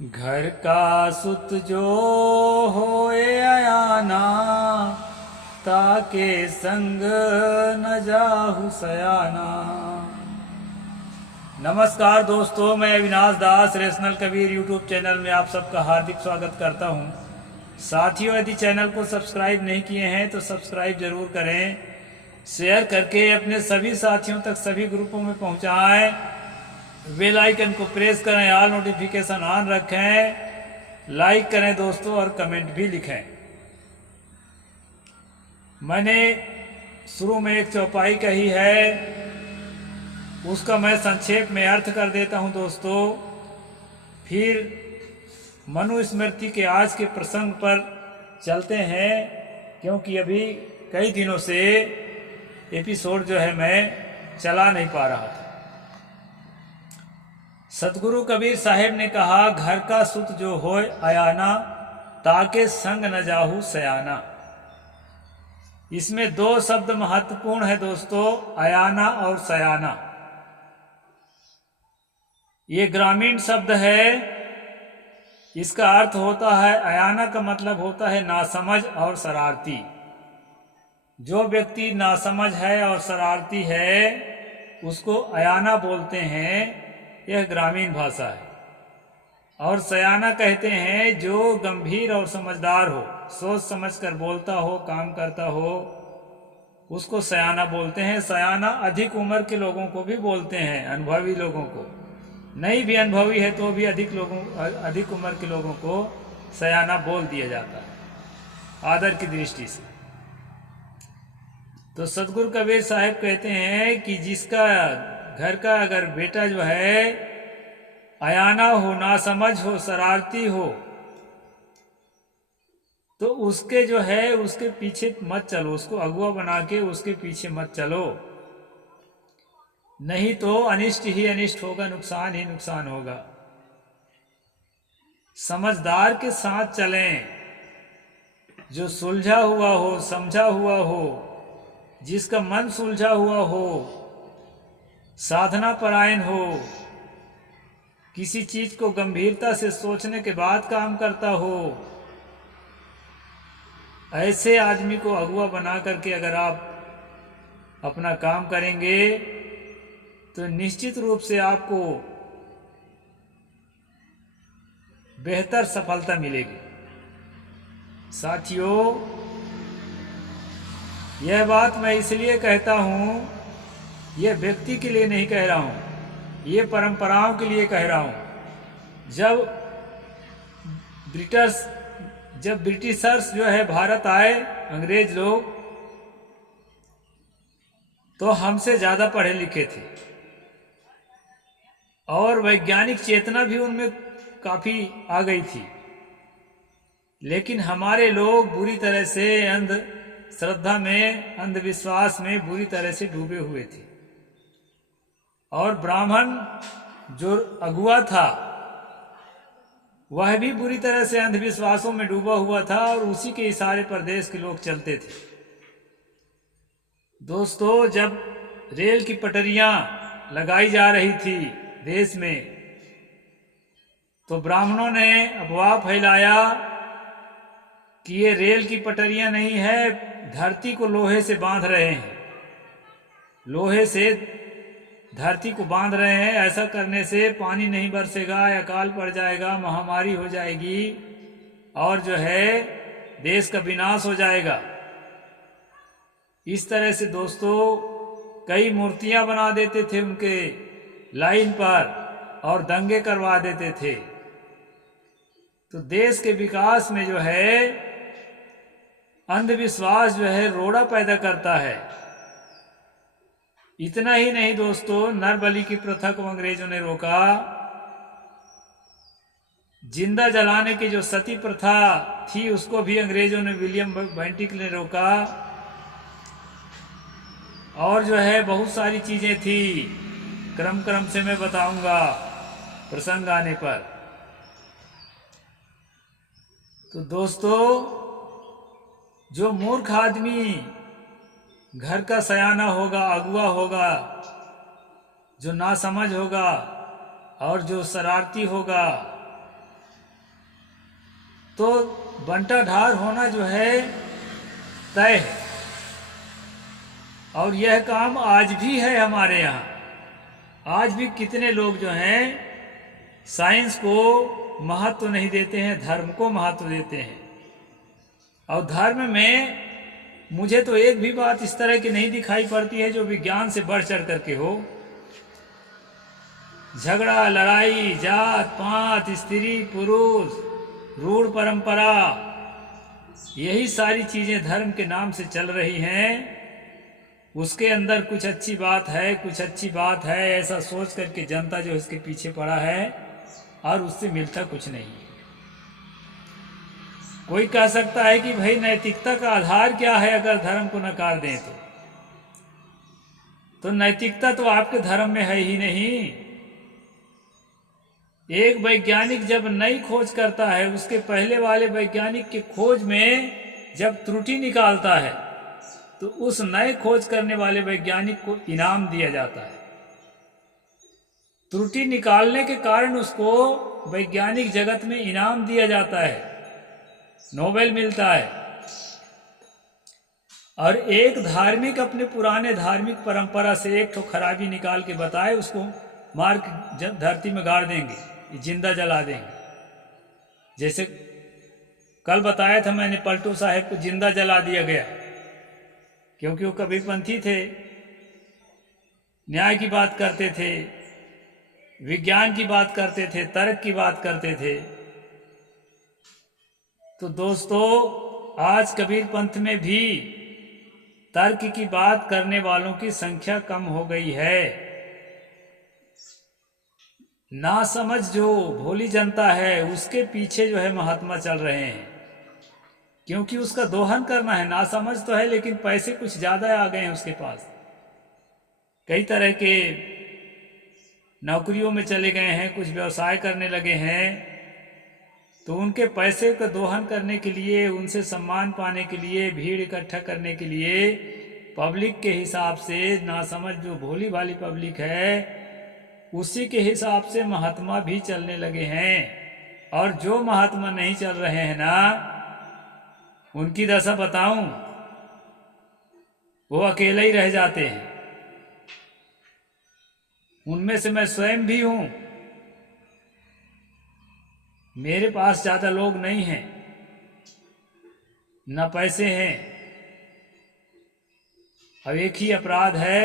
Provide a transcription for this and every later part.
घर का सुत जो होए अयाना, ताके संग न जाहु सयाना। नमस्कार दोस्तों, मैं अविनाश दास रेशनल कबीर यूट्यूब चैनल में आप सबका हार्दिक स्वागत करता हूं। साथियों, यदि चैनल को सब्सक्राइब नहीं किए हैं तो सब्सक्राइब जरूर करें, शेयर करके अपने सभी साथियों तक सभी ग्रुपों में पहुंचाएं, बेल आइकन को प्रेस करें, ऑल नोटिफिकेशन ऑन रखें, लाइक करें दोस्तों और कमेंट भी लिखें। मैंने शुरू में एक चौपाई कही है, उसका मैं संक्षेप में अर्थ कर देता हूं दोस्तों। फिर मनुस्मृति के आज के प्रसंग पर चलते हैं, क्योंकि अभी कई दिनों से एपिसोड जो है मैं चला नहीं पा रहा था। सतगुरु कबीर साहेब ने कहा, घर का सुत जो होए अयाना, ताके संग न जाहु सयाना। इसमें दो शब्द महत्वपूर्ण है दोस्तों, अयाना और सयाना। ये ग्रामीण शब्द है। इसका अर्थ होता है, अयाना का मतलब होता है नासमझ और शरारती। जो व्यक्ति नासमझ है और शरारती है उसको अयाना बोलते हैं। यह ग्रामीण भाषा है। और सयाना कहते हैं जो गंभीर और समझदार हो, सोच समझकर बोलता हो, काम करता हो, उसको सयाना बोलते हैं। सयाना अधिक उम्र के लोगों को भी बोलते हैं, अनुभवी लोगों को। नहीं भी अनुभवी है तो भी अधिक उम्र के लोगों को सयाना बोल दिया जाता है आदर की दृष्टि से। तो सतगुरु कबीर साहब कहते हैं कि जिसका घर का अगर बेटा जो है अयाना हो, नासमझ हो, शरारती हो, तो उसके जो है उसके पीछे मत चलो, उसको अगुआ बना के उसके पीछे मत चलो, नहीं तो अनिष्ट ही अनिष्ट होगा, नुकसान ही नुकसान होगा। समझदार के साथ चलें, जो सुलझा हुआ हो, समझा हुआ हो, जिसका मन सुलझा हुआ हो, साधना परायण हो, किसी चीज को गंभीरता से सोचने के बाद काम करता हो, ऐसे आदमी को अगुआ बना करके अगर आप अपना काम करेंगे तो निश्चित रूप से आपको बेहतर सफलता मिलेगी। साथियों, यह बात मैं इसलिए कहता हूं, यह व्यक्ति के लिए नहीं कह रहा हूं, ये परंपराओं के लिए कह रहा हूं। जब ब्रिटिशर्स जो है भारत आए, अंग्रेज लोग, तो हमसे ज्यादा पढ़े लिखे थे और वैज्ञानिक चेतना भी उनमें काफी आ गई थी। लेकिन हमारे लोग बुरी तरह से अंधश्रद्धा में, अंधविश्वास में बुरी तरह से डूबे हुए थे। और ब्राह्मण जो अगुआ था वह भी बुरी तरह से अंधविश्वासों में डूबा हुआ था और उसी के इशारे पर देश के लोग चलते थे। दोस्तों, जब रेल की पटरियां लगाई जा रही थी देश में, तो ब्राह्मणों ने अफवाह फैलाया कि ये रेल की पटरियां नहीं है, धरती को लोहे से बांध रहे हैं, लोहे से धरती को बांध रहे हैं। ऐसा करने से पानी नहीं बरसेगा, अकाल पड़ जाएगा, महामारी हो जाएगी और जो है देश का विनाश हो जाएगा। इस तरह से दोस्तों कई मूर्तियां बना देते थे उनके लाइन पर और दंगे करवा देते थे। तो देश के विकास में जो है अंधविश्वास जो है रोड़ा पैदा करता है। इतना ही नहीं दोस्तों, नर बलि की प्रथा को अंग्रेजों ने रोका, जिंदा जलाने की जो सती प्रथा थी उसको भी अंग्रेजों ने, विलियम बेंटिक ने रोका। और जो है बहुत सारी चीजें थी, क्रम से मैं बताऊंगा प्रसंग आने पर। तो दोस्तों, जो मूर्ख आदमी घर का सयाना होगा, अगुआ होगा, जो नासमझ होगा और जो शरारती होगा, तो बंटाढार होना जो है तय है। और यह काम आज भी है हमारे यहाँ। आज भी कितने लोग जो हैं साइंस को महत्व नहीं देते हैं, धर्म को महत्व देते हैं। और धर्म में मुझे तो एक भी बात इस तरह की नहीं दिखाई पड़ती है जो विज्ञान से बढ़ चढ़ करके हो। झगड़ा, लड़ाई, जात पात, स्त्री पुरुष, रूढ़ परंपरा, यही सारी चीजें धर्म के नाम से चल रही हैं। उसके अंदर कुछ अच्छी बात है, कुछ अच्छी बात है, ऐसा सोच करके जनता जो इसके पीछे पड़ा है, और उससे मिलता कुछ नहीं। कोई कह सकता है कि भाई नैतिकता का आधार क्या है अगर धर्म को नकार दें तो नैतिकता तो आपके धर्म में है ही नहीं। एक वैज्ञानिक जब नई खोज करता है, उसके पहले वाले वैज्ञानिक की खोज में जब त्रुटि निकालता है तो उस नए खोज करने वाले वैज्ञानिक को इनाम दिया जाता है। त्रुटि निकालने के कारण उसको वैज्ञानिक जगत में इनाम दिया जाता है, नोबेल मिलता है। और एक धार्मिक अपने पुराने धार्मिक परंपरा से एक तो खराबी निकाल के बताए, उसको मार के धरती में गाड़ देंगे, जिंदा जला देंगे। जैसे कल बताया था मैंने, पलटू साहब को जिंदा जला दिया गया क्योंकि वो कबीरपंथी थे, न्याय की बात करते थे, विज्ञान की बात करते थे, तर्क की बात करते थे। तो दोस्तों, आज कबीर पंथ में भी तर्क की बात करने वालों की संख्या कम हो गई है। नासमझ जो भोली जनता है उसके पीछे जो है महात्मा चल रहे हैं, क्योंकि उसका दोहन करना है। नासमझ तो है लेकिन पैसे कुछ ज्यादा आ गए हैं उसके पास, कई तरह के नौकरियों में चले गए हैं, कुछ व्यवसाय करने लगे हैं। तो उनके पैसे का दोहन करने के लिए, उनसे सम्मान पाने के लिए, भीड़ इकट्ठा करने के लिए, पब्लिक के हिसाब से, नासमझ जो भोली भाली पब्लिक है उसी के हिसाब से महात्मा भी चलने लगे हैं। और जो महात्मा नहीं चल रहे हैं ना, उनकी दशा बताऊं, वो अकेले ही रह जाते हैं। उनमें से मैं स्वयं भी हूं। मेरे पास ज्यादा लोग नहीं हैं, न पैसे हैं। अब एक ही अपराध है,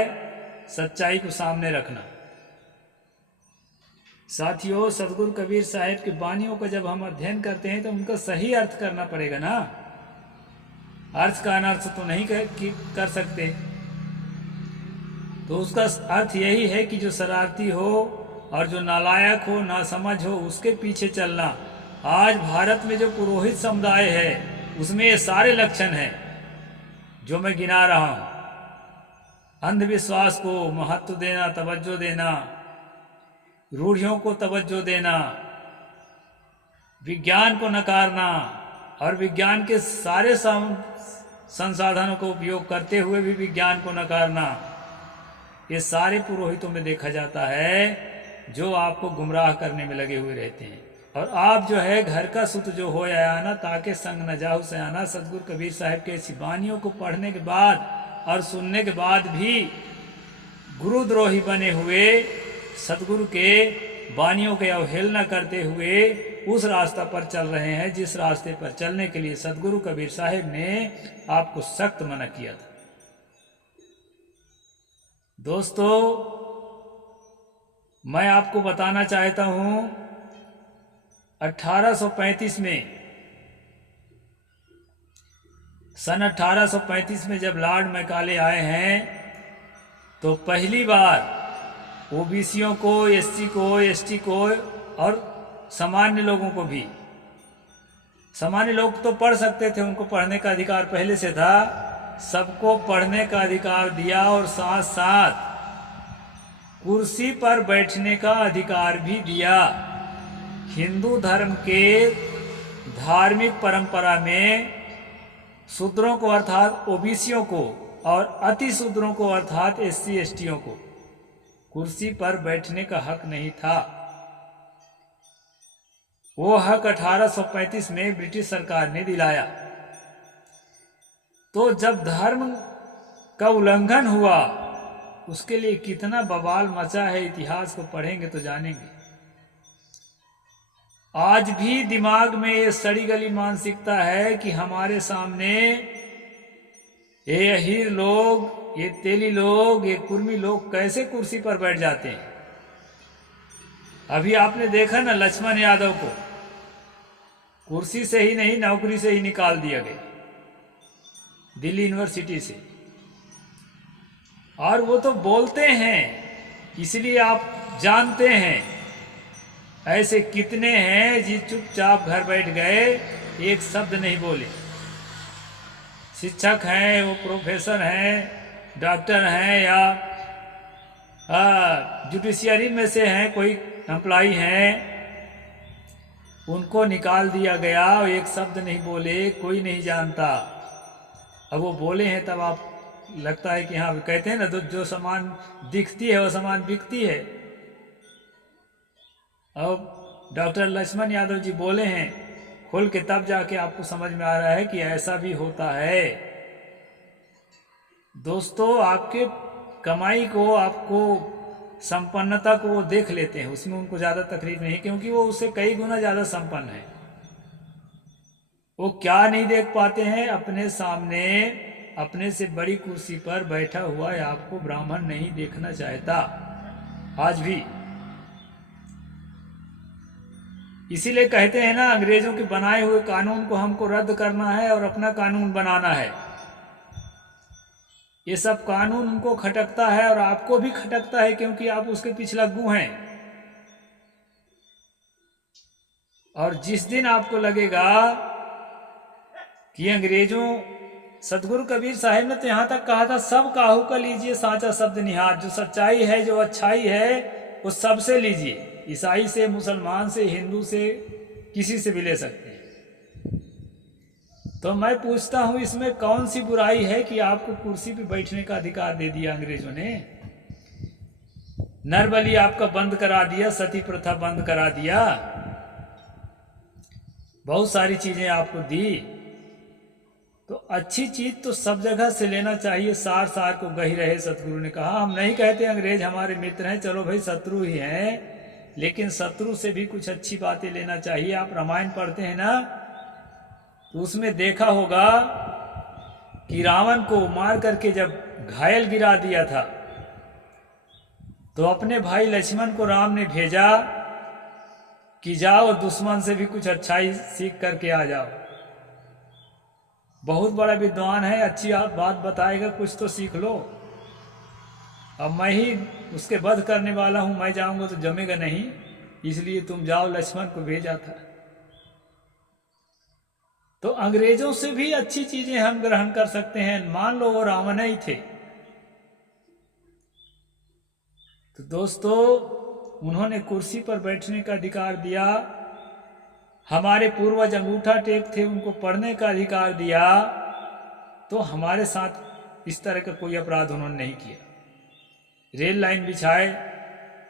सच्चाई को सामने रखना। साथियों, सदगुरु कबीर साहिब के बानियों का जब हम अध्ययन करते हैं तो उनका सही अर्थ करना पड़ेगा ना। अर्थ का अनर्थ तो नहीं कर सकते। तो उसका अर्थ यही है कि जो शरारती हो और जो नालायक हो, नासमझ हो, उसके पीछे चलना। आज भारत में जो पुरोहित समुदाय है उसमें ये सारे लक्षण हैं जो मैं गिना रहा हूं। अंधविश्वास को महत्व देना, तवज्जो देना, रूढ़ियों को तवज्जो देना, विज्ञान को नकारना, और विज्ञान के सारे संसाधनों का उपयोग करते हुए भी विज्ञान को नकारना। ये सारे पुरोहितों में देखा जाता है जो आपको गुमराह करने में लगे हुए रहते हैं। और आप जो है घर का सुत जो हो आना, ताके संग न जाहु सयाना। सदगुरु कबीर साहब के ऐसी वानियों को पढ़ने के बाद और सुनने के बाद भी गुरुद्रोही बने हुए, सदगुरु के वानियों के अवहेलना करते हुए उस रास्ता पर चल रहे हैं जिस रास्ते पर चलने के लिए सदगुरु कबीर साहब ने आपको सख्त मना किया था। दोस्तों, मैं आपको बताना चाहता हूं, 1835 में, सन 1835 में जब लॉर्ड मैकाले आए हैं तो पहली बार ओबीसीयों को, एससी को, एसटी को और सामान्य लोगों को भी, सामान्य लोग तो पढ़ सकते थे, उनको पढ़ने का अधिकार पहले से था, सबको पढ़ने का अधिकार दिया और साथ साथ कुर्सी पर बैठने का अधिकार भी दिया। हिंदू धर्म के धार्मिक परंपरा में शूद्रों को अर्थात ओबीसीयों को और अति शूद्रों को अर्थात एससी एसटियों को कुर्सी पर बैठने का हक नहीं था। वो हक 1835 में ब्रिटिश सरकार ने दिलाया। तो जब धर्म का उल्लंघन हुआ, उसके लिए कितना बवाल मचा है, इतिहास को पढ़ेंगे तो जानेंगे। आज भी दिमाग में ये सड़ी गली मानसिकता है कि हमारे सामने ये अहीर लोग, ये तेली लोग, ये कुर्मी लोग कैसे कुर्सी पर बैठ जाते हैं। अभी आपने देखा ना, लक्ष्मण यादव को कुर्सी से ही नहीं, नौकरी से ही निकाल दिया गया, दिल्ली यूनिवर्सिटी से। और वो तो बोलते हैं, इसलिए आप जानते हैं। ऐसे कितने हैं जी चुपचाप घर बैठ गए, एक शब्द नहीं बोले। शिक्षक हैं, वो प्रोफेसर हैं, डॉक्टर हैं, या जुडिशियरी में से हैं, कोई एम्प्लॉई हैं, उनको निकाल दिया गया, एक शब्द नहीं बोले, कोई नहीं जानता। अब वो बोले हैं तब आप लगता है कि हाँ, कहते हैं ना, जो सामान दिखती है वो सामान बिकती है। अब डॉक्टर लक्ष्मण यादव जी बोले हैं खोल के, तब जाके आपको समझ में आ रहा है कि ऐसा भी होता है। दोस्तों, आपके कमाई को, आपको संपन्नता को वो देख लेते हैं, उसमें उनको ज़्यादा तकलीफ नहीं, क्योंकि वो उससे कई गुना ज़्यादा संपन्न है। वो क्या नहीं देख पाते हैं, अपने सामने अपने से बड़ी कुर्सी पर बैठा हुआ है आपको ब्राह्मण नहीं देखना चाहता आज भी। इसीलिए कहते हैं ना, अंग्रेजों के बनाए हुए कानून को हमको रद्द करना है और अपना कानून बनाना है। ये सब कानून उनको खटकता है और आपको भी खटकता है, क्योंकि आप उसके पिछलग्गू हैं। और जिस दिन आपको लगेगा कि अंग्रेजों, सतगुरु कबीर साहिब ने तो यहाँ तक कहा था, सब काहू का लीजिए साचा शब्द निहार। जो सच्चाई है, जो अच्छाई है, वो सबसे लीजिए, ईसाई से, मुसलमान से, हिंदू से, किसी से भी ले सकते हैं। तो मैं पूछता हूं, इसमें कौन सी बुराई है कि आपको कुर्सी पे बैठने का अधिकार दे दिया अंग्रेजों ने? नरबली आपका बंद करा दिया, सती प्रथा बंद करा दिया, बहुत सारी चीजें आपको दी। तो अच्छी चीज तो सब जगह से लेना चाहिए, सार सार को गही रहे, सतगुरु ने कहा। हम नहीं कहते अंग्रेज हमारे मित्र हैं, चलो भाई शत्रु ही हैं, लेकिन शत्रु से भी कुछ अच्छी बातें लेना चाहिए। आप रामायण पढ़ते हैं ना, तो उसमें देखा होगा कि रावण को मार करके जब घायल गिरा दिया था, तो अपने भाई लक्ष्मण को राम ने भेजा कि जाओ दुश्मन से भी कुछ अच्छाई सीख करके आ जाओ। बहुत बड़ा विद्वान है, अच्छी बात बताएगा, कुछ तो सीख लो। अब मैं ही उसके वध करने वाला हूं, मैं जाऊंगा तो जमेगा नहीं, इसलिए तुम जाओ, लक्ष्मण को भेजा था। तो अंग्रेजों से भी अच्छी चीजें हम ग्रहण कर सकते हैं। मान लो वो रावण ही थे, तो दोस्तों उन्होंने कुर्सी पर बैठने का अधिकार दिया। हमारे पूर्वज अंगूठा टेक थे, उनको पढ़ने का अधिकार दिया। तो हमारे साथ इस तरह का कोई अपराध उन्होंने नहीं किया। रेल लाइन बिछाए,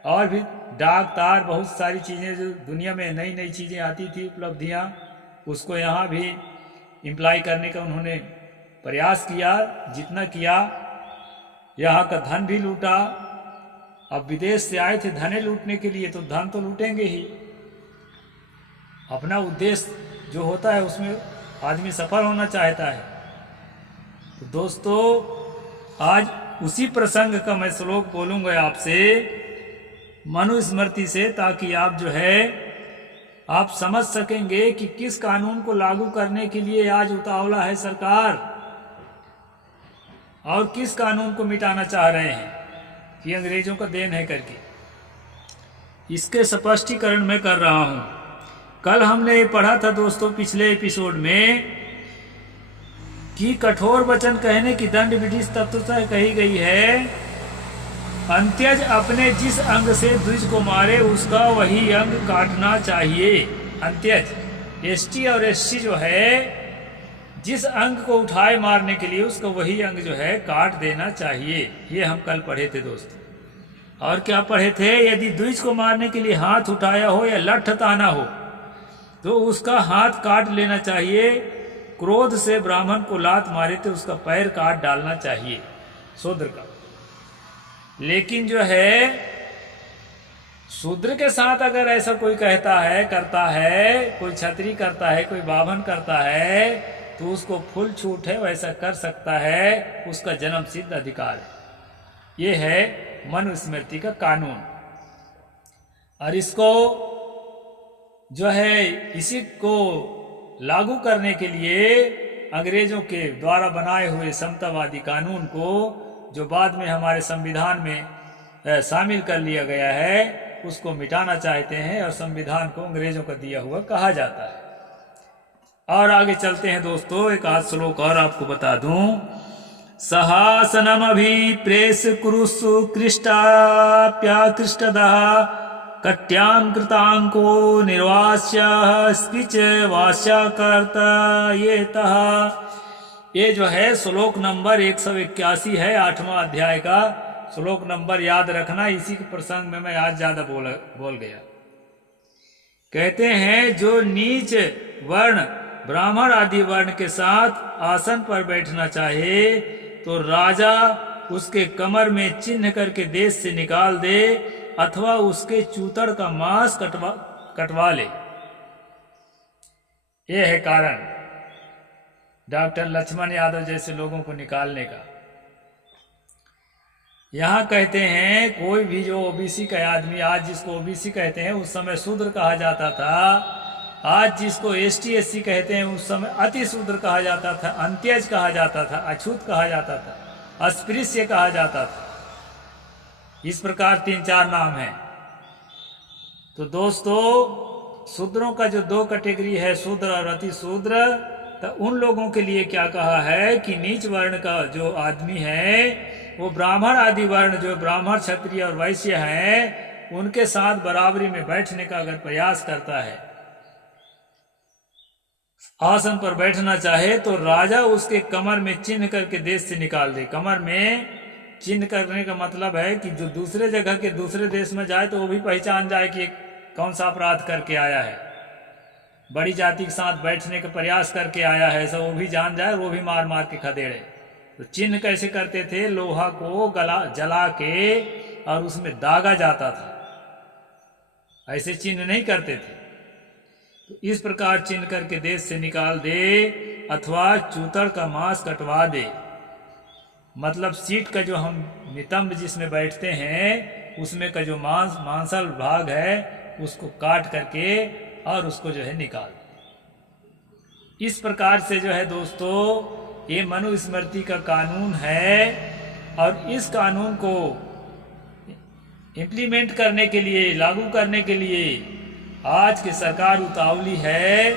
और भी डाक तार, बहुत सारी चीजें जो दुनिया में नई नई चीजें आती थी, उपलब्धियां, उसको यहाँ भी इम्प्लाई करने का उन्होंने प्रयास किया। जितना किया, यहाँ का धन भी लूटा। अब विदेश से आए थे धने लूटने के लिए, तो धन तो लूटेंगे ही। अपना उद्देश्य जो होता है उसमें आदमी सफल होना चाहता है। तो दोस्तों, आज उसी प्रसंग का मैं श्लोक बोलूंगा आपसे मनुस्मृति से, ताकि आप जो है आप समझ सकेंगे कि किस कानून को लागू करने के लिए आज उतावला है सरकार, और किस कानून को मिटाना चाह रहे हैं कि अंग्रेजों का देन है करके। इसके स्पष्टीकरण मैं कर रहा हूं। कल हमने पढ़ा था दोस्तों पिछले एपिसोड में कि कठोर वचन कहने की दंड विधि तत्वतः कही गई है। अंत्यज अपने जिस अंग से द्विज को मारे उसका वही अंग काटना चाहिए। अंत्यज एसटी और एससी जो है, जिस अंग को उठाए मारने के लिए उसका वही अंग जो है काट देना चाहिए। ये हम कल पढ़े थे दोस्तों। और क्या पढ़े थे? यदि द्विज को मारने के लिए हाथ उठाया हो या लठ ताना हो, तो उसका हाथ काट लेना चाहिए। क्रोध से ब्राह्मण को लात मारे तो उसका पैर काट डालना चाहिए शूद्र का। लेकिन जो है शूद्र के साथ अगर ऐसा कोई कहता है, करता है, कोई क्षत्रिय करता है, कोई ब्राह्मण करता है, तो उसको फुल छूट है, वैसा कर सकता है, उसका जन्म सिद्ध अधिकार है। ये है मनुस्मृति का कानून। और इसको जो है इसी को लागू करने के लिए अंग्रेजों के द्वारा बनाए हुए समतावादी कानून को, जो बाद में हमारे संविधान में शामिल कर लिया गया है, उसको मिटाना चाहते हैं और संविधान को अंग्रेजों का दिया हुआ कहा जाता है। और आगे चलते हैं दोस्तों, एक आध श्लोक और आपको बता दूं। सहासनम अभिप्रेस कुरुसु कृष्टाप्याकृष्टदः कट्याम कृतांको निर्वास्य स्पिच वास्याकर्तयेतः। ये जो है श्लोक नंबर 181 है, 8वां अध्याय का श्लोक नंबर याद रखना। इसी के प्रसंग में मैं आज ज्यादा बोल गया। कहते हैं जो नीच वर्ण ब्राह्मण आदि वर्ण के साथ आसन पर बैठना चाहे तो राजा उसके कमर में चिन्ह करके देश से निकाल दे अथवा उसके चूतड़ का मांस कटवा ले। यह है कारण डॉक्टर लक्ष्मण यादव जैसे लोगों को निकालने का। यहाँ कहते हैं कोई भी जो ओबीसी का आदमी, आज जिसको ओबीसी कहते हैं उस समय शूद्र कहा जाता था, आज जिसको एसटी एससी कहते हैं उस समय अति शूद्र कहा जाता था, अंत्यज कहा जाता था, अछूत कहा जाता था, अस्पृश्य कहा जाता था। इस प्रकार 3-4 नाम हैं। तो दोस्तों शूद्रों का जो 2 कैटेगरी है, शूद्र और अति शूद्र, तो उन लोगों के लिए क्या कहा है कि नीच वर्ण का जो आदमी है वो ब्राह्मण आदि वर्ण, जो ब्राह्मण क्षत्रिय और वैश्य हैं, उनके साथ बराबरी में बैठने का अगर प्रयास करता है, आसन पर बैठना चाहे, तो राजा उसके कमर में चिन्ह करके देश से निकाल दे। कमर में चिन्ह करने का मतलब है कि जो दूसरे जगह के दूसरे देश में जाए तो वो भी पहचान जाए कि कौन सा अपराध करके आया है, बड़ी जाति के साथ बैठने का प्रयास करके आया है, सब वो भी जान जाए, वो भी मार मार के खदेड़े। तो चिन्ह कैसे करते थे? लोहा को जला के और उसमें दागा जाता था, ऐसे चिन्ह नहीं करते थे। तो इस प्रकार चिन्ह करके देश से निकाल दे अथवा चूतड़ का मांस कटवा दे। मतलब सीट का जो हम नितंब जिसमें बैठते हैं उसमें का जो मांसल भाग है उसको काट करके और उसको जो है निकाल दे। इस प्रकार से जो है दोस्तों ये मनुस्मृति का कानून है। और इस कानून को इम्प्लीमेंट करने के लिए, लागू करने के लिए आज की सरकार उतावली है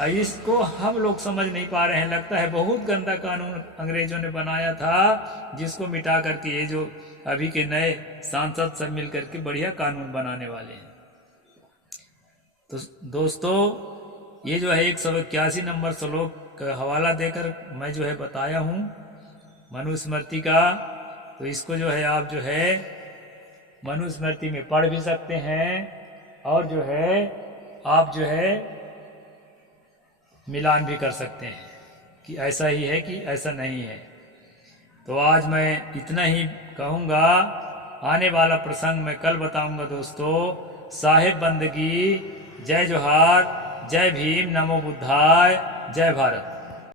और इसको हम लोग समझ नहीं पा रहे हैं। लगता है बहुत गंदा कानून अंग्रेजों ने बनाया था, जिसको मिटा करके ये जो अभी के नए सांसद सब मिल करके बढ़िया कानून बनाने वाले हैं। तो दोस्तों ये जो है 181 नंबर श्लोक का हवाला देकर मैं जो है बताया हूँ मनुस्मृति का। तो इसको जो है आप जो है मनुस्मृति में पढ़ भी सकते हैं और जो है आप जो है मिलान भी कर सकते हैं कि ऐसा ही है कि ऐसा नहीं है। तो आज मैं इतना ही कहूँगा, आने वाला प्रसंग मैं कल बताऊँगा दोस्तों। साहेब बंदगी, जय जोहार, जय भीम, नमो बुद्धाय, जय भारत।